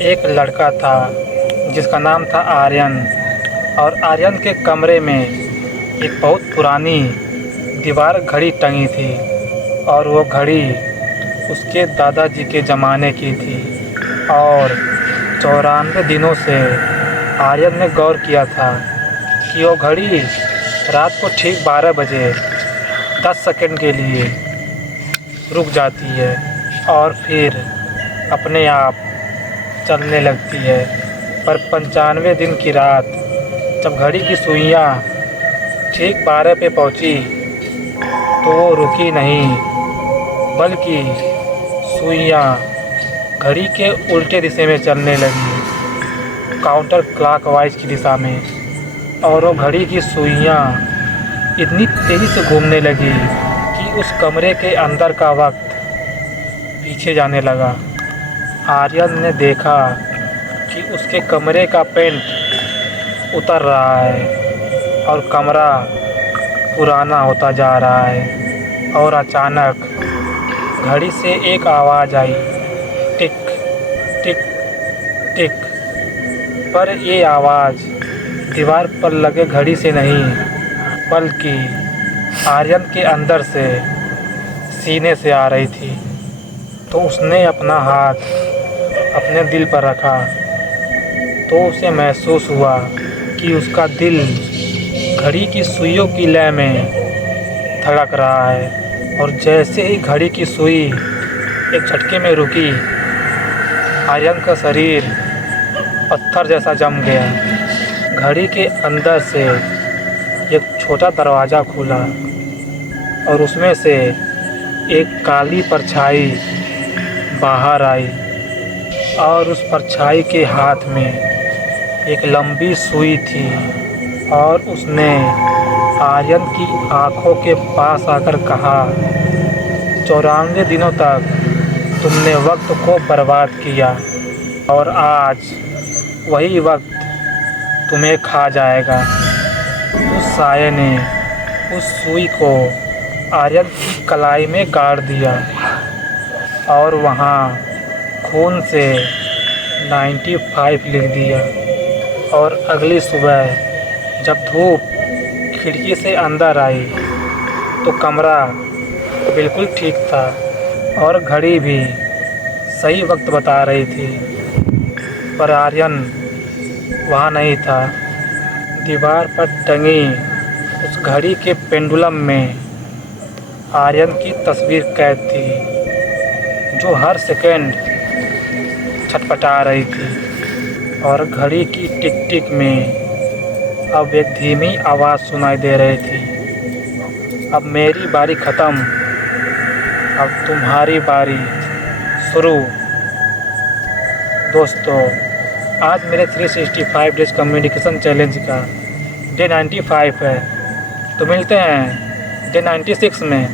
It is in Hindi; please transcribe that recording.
एक लड़का था जिसका नाम था आर्यन। और आर्यन के कमरे में एक बहुत पुरानी दीवार घड़ी टंगी थी और वो घड़ी उसके दादाजी के ज़माने की थी। और 94 दिनों से आर्यन ने गौर किया था कि वो घड़ी रात को ठीक 12 बजे 10 सेकंड के लिए रुक जाती है और फिर अपने आप चलने लगती है। पर 95 दिन की रात जब घड़ी की सुइयाँ ठीक 12 पे पहुँची तो वो रुकी नहीं, बल्कि सुइयाँ घड़ी के उल्टे दिशा में चलने लगी, काउंटर क्लॉकवाइज की दिशा में। और वो घड़ी की सुइयाँ इतनी तेज़ी से घूमने लगी कि उस कमरे के अंदर का वक्त पीछे जाने लगा। आर्यन ने देखा कि उसके कमरे का पेंट उतर रहा है और कमरा पुराना होता जा रहा है। और अचानक घड़ी से एक आवाज़ आई, टिक टिक टिक। पर ये आवाज़ दीवार पर लगे घड़ी से नहीं, बल्कि आर्यन के अंदर से, सीने से आ रही थी। तो उसने अपना हाथ अपने दिल पर रखा तो उसे महसूस हुआ कि उसका दिल घड़ी की सुइयों की लय में धड़क रहा है। और जैसे ही घड़ी की सुई एक झटके में रुकी, आर्यन का शरीर पत्थर जैसा जम गया। घड़ी के अंदर से एक छोटा दरवाज़ा खुला और उसमें से एक काली परछाई बाहर आई। और उस परछाई के हाथ में एक लंबी सुई थी और उसने आर्यन की आंखों के पास आकर कहा, 94 दिनों तक तुमने वक्त को बर्बाद किया और आज वही वक्त तुम्हें खा जाएगा। उस साये ने उस सुई को आर्यन की कलाई में गाड़ दिया और वहाँ खून से 95 लिख दिया। और अगली सुबह जब धूप खिड़की से अंदर आई तो कमरा बिल्कुल ठीक था और घड़ी भी सही वक्त बता रही थी। पर आर्यन वहाँ नहीं था। दीवार पर टंगी उस घड़ी के पेंडुलम में आर्यन की तस्वीर कैद थी, जो हर सेकंड छटपटा रही थी। और घड़ी की टिक टिक में अब एक धीमी आवाज़ सुनाई दे रही थी, अब मेरी बारी ख़त्म, अब तुम्हारी बारी शुरू। दोस्तों, आज मेरे 365 डेज कम्युनिकेशन चैलेंज का डे 95 है। तो मिलते हैं डे 96 में।